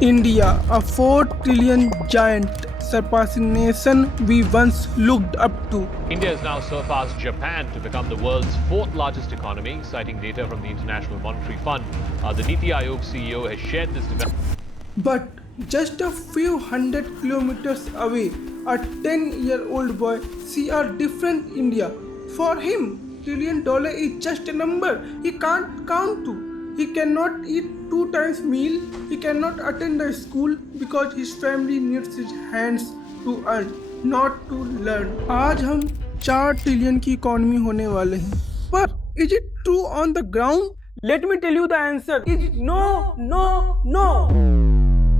India, a 4 trillion giant, surpassing nation we once looked up to. India has now surpassed Japan to become the world's fourth largest economy, citing data from the International Monetary Fund. The Niti Aayog CEO has shared this development. But just a few hundred kilometers away, a 10-year-old boy sees a different India. For him, $1 trillion is just a number he can't count to. He cannot eat 2 times meal. He cannot attend the school because his family needs his hands to earn, not to learn. आज हम 4 trillion की economy होने वाले हैं, पर is it true on the ground? Let me tell you the answer. Is it no, no, no.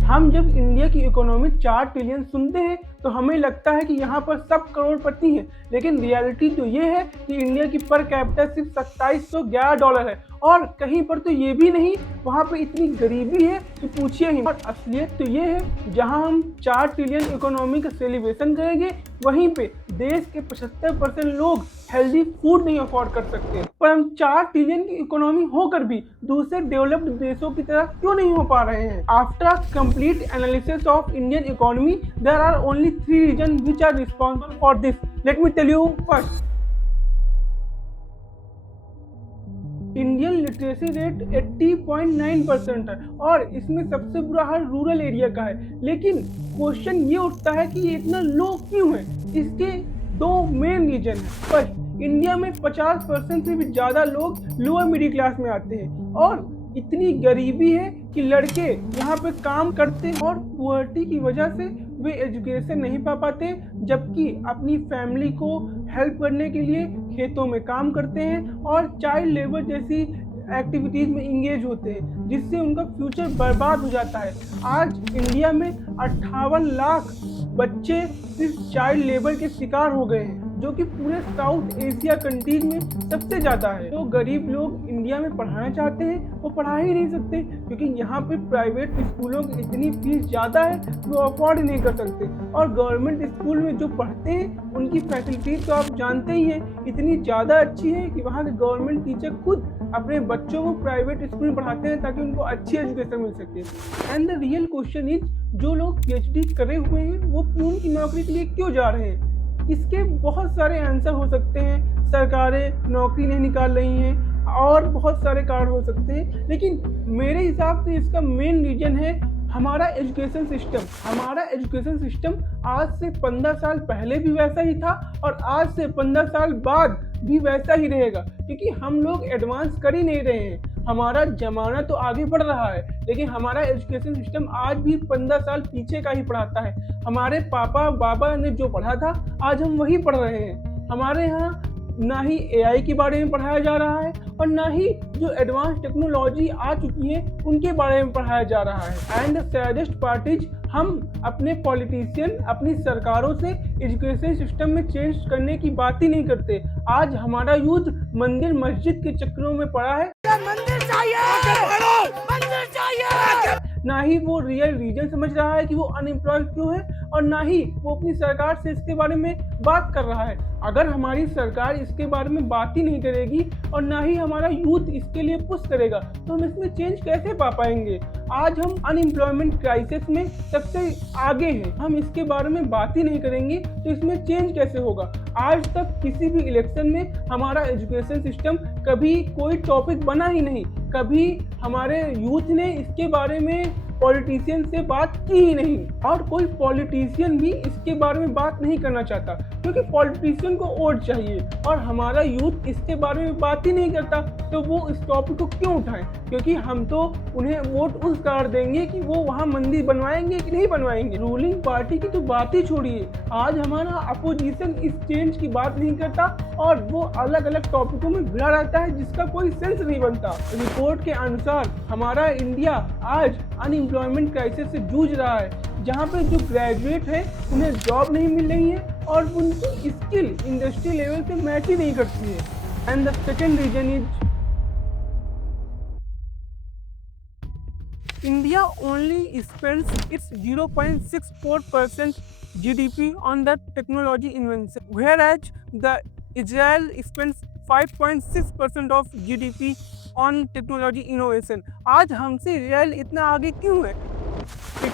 हम जब India की इकोनॉमी 4 ट्रिलियन सुनते हैं तो हमें लगता है कि यहाँ पर सब करोड़पति हैं, लेकिन रियलिटी तो ये है कि इंडिया की पर कैपिटा सिर्फ $2711 है और कहीं पर तो ये भी नहीं, वहाँ पे इतनी गरीबी है कि पूछिए ही। और असलियत तो ये है, जहाँ हम 4 ट्रिलियन इकोनॉमी का सेलिब्रेशन करेंगे वहीं पे देश के 75% लोग हेल्दी फूड नहीं अफोर्ड कर सकते। पर हम 4 ट्रिलियन की इकोनॉमी होकर भी दूसरे डेवलप्ड देशों की तरह क्यों नहीं हो पा रहे हैं? After complete analysis of Indian economy, there are only 3 reason which are responsible for this. Let me tell you first, Indian literacy rate 80.9% है और इसमें सबसे बुरा हाल रूरल एरिया का है। लेकिन क्वेश्चन ये उठता है कि ये इतना लो क्यों है? इसके 2 मेन रीजन है। फर्स्ट, इंडिया में 50% से भी ज़्यादा लोग लोअर मिडिल क्लास में आते हैं और इतनी गरीबी है कि लड़के यहाँ पे काम करते हैं और पुअर्टी की वजह से वे एजुकेशन नहीं पा पाते, जबकि अपनी फैमिली को हेल्प करने के लिए खेतों में काम करते हैं और चाइल्ड लेबर जैसी एक्टिविटीज़ में इंगेज होते हैं, जिससे उनका फ्यूचर बर्बाद हो जाता है। आज इंडिया में 58 लाख बच्चे सिर्फ चाइल्ड लेबर के शिकार हो गए हैं, जो कि पूरे साउथ एशिया कंट्रीज में सबसे ज़्यादा है। तो गरीब लोग इंडिया में पढ़ाना चाहते हैं, वो पढ़ा ही नहीं सकते क्योंकि यहाँ पे प्राइवेट स्कूलों की इतनी फीस ज़्यादा है वो अफोर्ड नहीं कर सकते। और गवर्नमेंट स्कूल में जो पढ़ते हैं उनकी फैसिलिटीज़ तो आप जानते ही हैं, इतनी ज़्यादा अच्छी है कि वहाँ के गवर्नमेंट टीचर खुद अपने बच्चों को प्राइवेट स्कूल में पढ़ाते हैं ताकि उनको अच्छी एजुकेशन मिल सके। And the real question is, जो लोग PhD करे हुए हैं वो प्यून की नौकरी के लिए क्यों जा रहे हैं? इसके बहुत सारे आंसर हो सकते हैं। सरकारें नौकरी नहीं निकाल रही हैं और बहुत सारे कारण हो सकते हैं, लेकिन मेरे हिसाब से इसका मेन रीजन है हमारा एजुकेशन सिस्टम। हमारा एजुकेशन सिस्टम आज से 15 साल पहले भी वैसा ही था और आज से 15 साल बाद भी वैसा ही रहेगा, क्योंकि हम लोग एडवांस कर ही नहीं रहे हैं। हमारा जमाना तो आगे बढ़ रहा है, लेकिन हमारा एजुकेशन सिस्टम आज भी 15 साल पीछे का ही पढ़ाता है। हमारे पापा बाबा ने जो पढ़ा था आज हम वही पढ़ रहे हैं। हमारे यहाँ ना ही AI के बारे में पढ़ाया जा रहा है और ना ही जो एडवांस टेक्नोलॉजी आ चुकी है उनके बारे में पढ़ाया जा रहा है। And the saddest part is, हम अपने पॉलिटिशियन, अपनी सरकारों से एजुकेशन सिस्टम में चेंज करने की बात ही नहीं करते। आज हमारा यूथ मंदिर मस्जिद के चक्करों में पड़ा है। मंदिर चाहिए, मंदिर चाहिए। ना ही वो रियल रीजन समझ रहा है कि वो अनएम्प्लॉयड क्यों है और ना ही वो अपनी सरकार से इसके बारे में बात कर रहा है। अगर हमारी सरकार इसके बारे में बात ही नहीं करेगी और ना ही हमारा यूथ इसके लिए पुश करेगा तो हम इसमें चेंज कैसे पा पाएंगे? आज हम अनएम्प्लॉयमेंट क्राइसिस में सबसे आगे हैं, हम इसके बारे में बात ही नहीं करेंगे तो इसमें चेंज कैसे होगा? आज तक किसी भी इलेक्शन में हमारा एजुकेशन सिस्टम कभी कोई टॉपिक बना ही नहीं, कभी हमारे यूथ ने इसके बारे में पॉलिटिशियन से बात की ही नहीं और कोई पॉलिटिशियन भी इसके बारे में बात नहीं करना चाहता, क्योंकि पॉलिटिशियन को वोट चाहिए और हमारा यूथ इसके बारे में बात ही नहीं करता। तो वो इस टॉपिक को क्यों उठाएं? क्योंकि हम तो उन्हें वोट उस कारण देंगे कि वो वहाँ मंदिर बनवाएंगे कि नहीं बनवाएंगे। रूलिंग पार्टी की तो बात ही छोड़िए, आज हमारा अपोजिशन इस चेंज की बात नहीं करता और वो अलग अलग टॉपिकों में भिड़ा रहता है जिसका कोई सेंस नहीं बनता। रिपोर्ट के अनुसार हमारा इंडिया आज अनएम्प्लॉयमेंट क्राइसिस से जूझ रहा है, जहाँ पे जो ग्रेजुएट है उन्हें जॉब नहीं मिल रही है और उनकी स्किल इंडस्ट्री लेवल से मैच ही नहीं करती है। And the second reason is, India only spends its 0.64% GDP on the technology invention, whereas the Israel spends 5.6% of GDP on technology innovation. आज हमसे इसराइल इतना आगे क्यों है?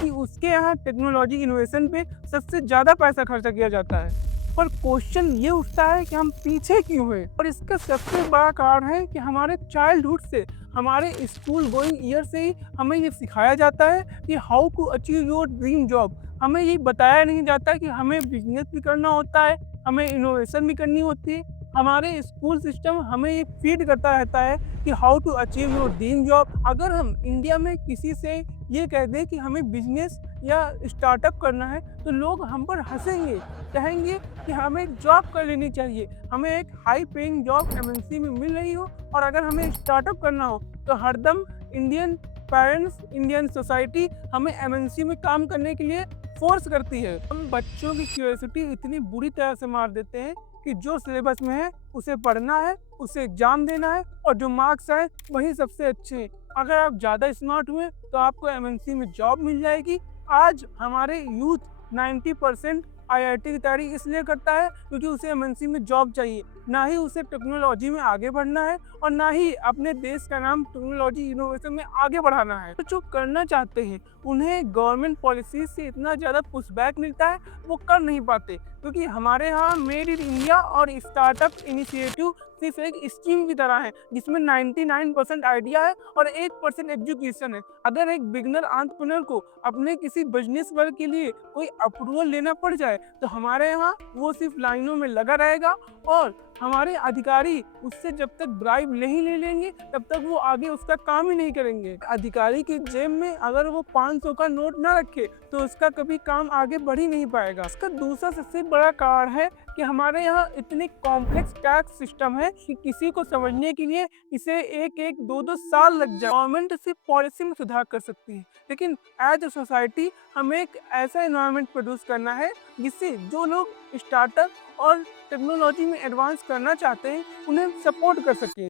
कि उसके यहाँ टेक्नोलॉजी इनोवेशन पे सबसे ज़्यादा पैसा खर्चा किया जाता है। पर क्वेश्चन ये उठता है कि हम पीछे क्यों हैं? और इसका सबसे बड़ा कारण है कि हमारे चाइल्डहुड से, हमारे स्कूल गोइंग ईयर से ही हमें ये सिखाया जाता है कि how to achieve your dream job. हमें ये बताया नहीं जाता कि हमें बिजनेस भी करना होता है, हमें इनोवेशन भी करनी होती है। हमारे स्कूल सिस्टम हमें ये फीड करता रहता है कि how to achieve your dream job. अगर हम इंडिया में किसी से ये कह दें कि हमें बिजनेस या स्टार्टअप करना है, तो लोग हम पर हंसेंगे, कहेंगे कि हमें जॉब कर लेनी चाहिए, हमें एक हाई पेइंग जॉब एमएनसी में मिल रही हो, और अगर हमें स्टार्टअप करना हो तो हरदम इंडियन पेरेंट्स, इंडियन सोसाइटी हमें एमएनसी में काम करने के लिए फोर्स करती है। हम बच्चों की क्यूरियोसिटी इतनी बुरी तरह से मार देते हैं कि जो सिलेबस में है उसे पढ़ना है, उसे एग्जाम देना है, और जो मार्क्स आए वही सबसे अच्छे हैं। अगर आप ज़्यादा स्मार्ट हुए तो आपको एमएनसी में जॉब मिल जाएगी। आज हमारे यूथ 90% आईआईटी की तैयारी इसलिए करता है क्योंकि उसे एमएनसी में जॉब चाहिए, ना ही उसे टेक्नोलॉजी में आगे बढ़ना है, और ना ही अपने देश का नाम टेक्नोलॉजी इनोवेशन में आगे बढ़ाना है। तो जो करना चाहते हैं उन्हें गवर्नमेंट पॉलिसीज से इतना ज़्यादा पुशबैक मिलता है, वो कर नहीं पाते, क्योंकि हमारे यहाँ मेड इन इंडिया और स्टार्टअप इनिशिएटिव सिर्फ एक स्कीम की तरह है जिसमें 99% आइडिया है और 1% एजुकेशन है। अगर एक बिगनर एंटरप्रेन्योर को अपने किसी बिजनेस वर्क के लिए कोई अप्रूवल लेना पड़ जाए तो हमारे यहाँ वो सिर्फ लाइनों में लगा रहेगा, और हमारे अधिकारी उससे जब तक ब्राइब नहीं ले लेंगे तब तक वो आगे उसका काम ही नहीं करेंगे। अधिकारी की जेब में अगर वो 500 का नोट ना रखे तो उसका कभी काम आगे बढ़ ही नहीं पाएगा। इसका दूसरा सबसे बड़ा कारण है कि हमारे यहाँ इतनी कॉम्प्लेक्स टैक्स सिस्टम है कि किसी को समझने के लिए इसे 1-2 साल लग जाए। गवर्नमेंट सिर्फ पॉलिसी में सुधार कर सकती है, लेकिन एज ए सोसाइटी हमें एक ऐसा एनवायरनमेंट प्रोड्यूस करना है जिससे जो लोग स्टार्टअप और टेक्नोलॉजी में एडवांस करना चाहते हैं उन्हें सपोर्ट कर सके।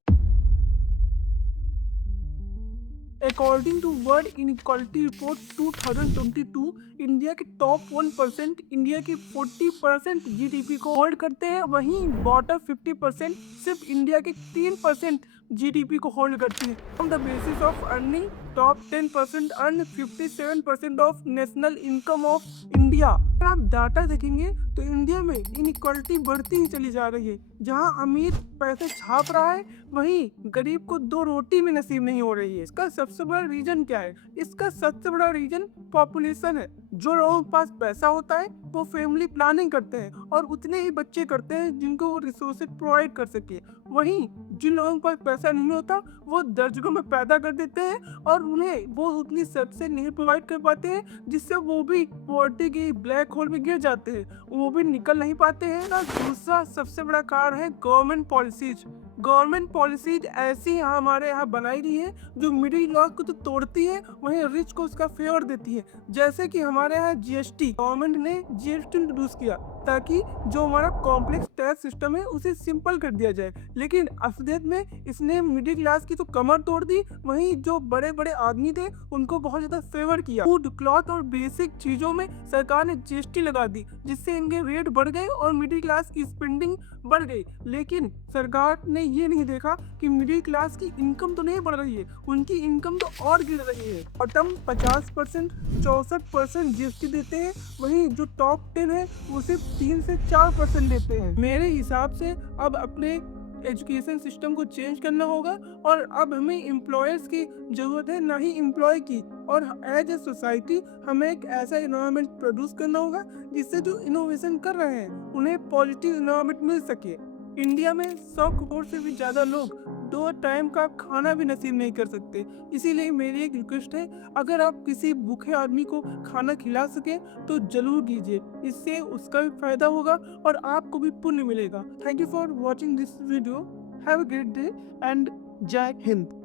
According to world inequality report 2022, India के टॉप 1% इंडिया की 40% जीडीपी को होल्ड करते हैं, वहीं बॉटम 50% सिर्फ इंडिया के 3% जीडीपी को होल्ड करती है। On the basis of earning, top 10% earn 57% of national income of India. अगर आप डाटा देखेंगे तो इंडिया में इनइक्वालिटी बढ़ती ही चली जा रही है। जहां अमीर पैसे छाप रहा है वहीं गरीब को 2 रोटी भी नसीब नहीं हो रही है। इसका सबसे बड़ा रीजन क्या है? इसका सबसे बड़ा रीजन पॉपुलेशन है। जो लोगों के पास पैसा होता है वो फैमिली प्लानिंग करते हैं और उतने ही बच्चे करते हैं जिनको वो रिसोर्सेज प्रोवाइड कर सके। वहीं जिन लोगों के पास पैसा नहीं होता वो दर्जनों में पैदा कर देते हैं और उन्हें वो उतनी सबसे नहीं प्रोवाइड कर पाते हैं, जिससे वो भी पॉवर्टी की ब्लैक होल में गिर जाते हैं, वो भी निकल नहीं पाते हैं। दूसरा सबसे बड़ा कारण है गवर्नमेंट पॉलिसीज। गवर्नमेंट पॉलिसीज ऐसी हमारे यहाँ बनाई गई है जो मिडिल क्लास को तो तोड़ती है, वहीं रिच को उसका फेवर देती है। जैसे कि हमारे यहाँ जीएसटी, गवर्नमेंट ने जीएसटी इंट्रोड्यूस किया ताकि जो हमारा कॉम्प्लेक्स टैक्स सिस्टम है उसे सिंपल कर दिया जाए, लेकिन असलियत में इसने मिडिल क्लास की तो कमर तोड़ दी, वहीं जो बड़े बड़े आदमी थे उनको बहुत ज्यादा फेवर किया। फूड, क्लॉथ और बेसिक चीजों में सरकार ने जीएसटी लगा दी, जिससे इनके रेट बढ़ गए और मिडिल क्लास की स्पेंडिंग बढ़ गई। लेकिन सरकार ने ये नहीं देखा कि मिडिल क्लास की इनकम तो नहीं बढ़ रही है, उनकी इनकम तो और गिर रही है। बॉटम 50% 64% जीएसटी देते हैं, वहीं जो टॉप 10 है वो सिर्फ 3 से 4% देते हैं। मेरे हिसाब से अब अपने एजुकेशन सिस्टम को चेंज करना होगा और अब हमें एम्प्लॉयर्स की जरूरत है, ना ही एम्प्लॉय की। और एज ए सोसाइटी हमें एक ऐसा इन्वायरमेंट प्रोड्यूस करना होगा जिससे जो इनोवेशन कर रहे हैं उन्हें पॉजिटिव इन्वायरमेंट मिल सके। इंडिया में 100 करोड़ से भी ज़्यादा लोग 2 टाइम का खाना भी नसीब नहीं कर सकते। इसीलिए मेरी एक रिक्वेस्ट है, अगर आप किसी भूखे आदमी को खाना खिला सके तो जरूर कीजिए, इससे उसका भी फायदा होगा और आपको भी पुण्य मिलेगा। Thank you for watching this video. Have a great day and जय हिंद।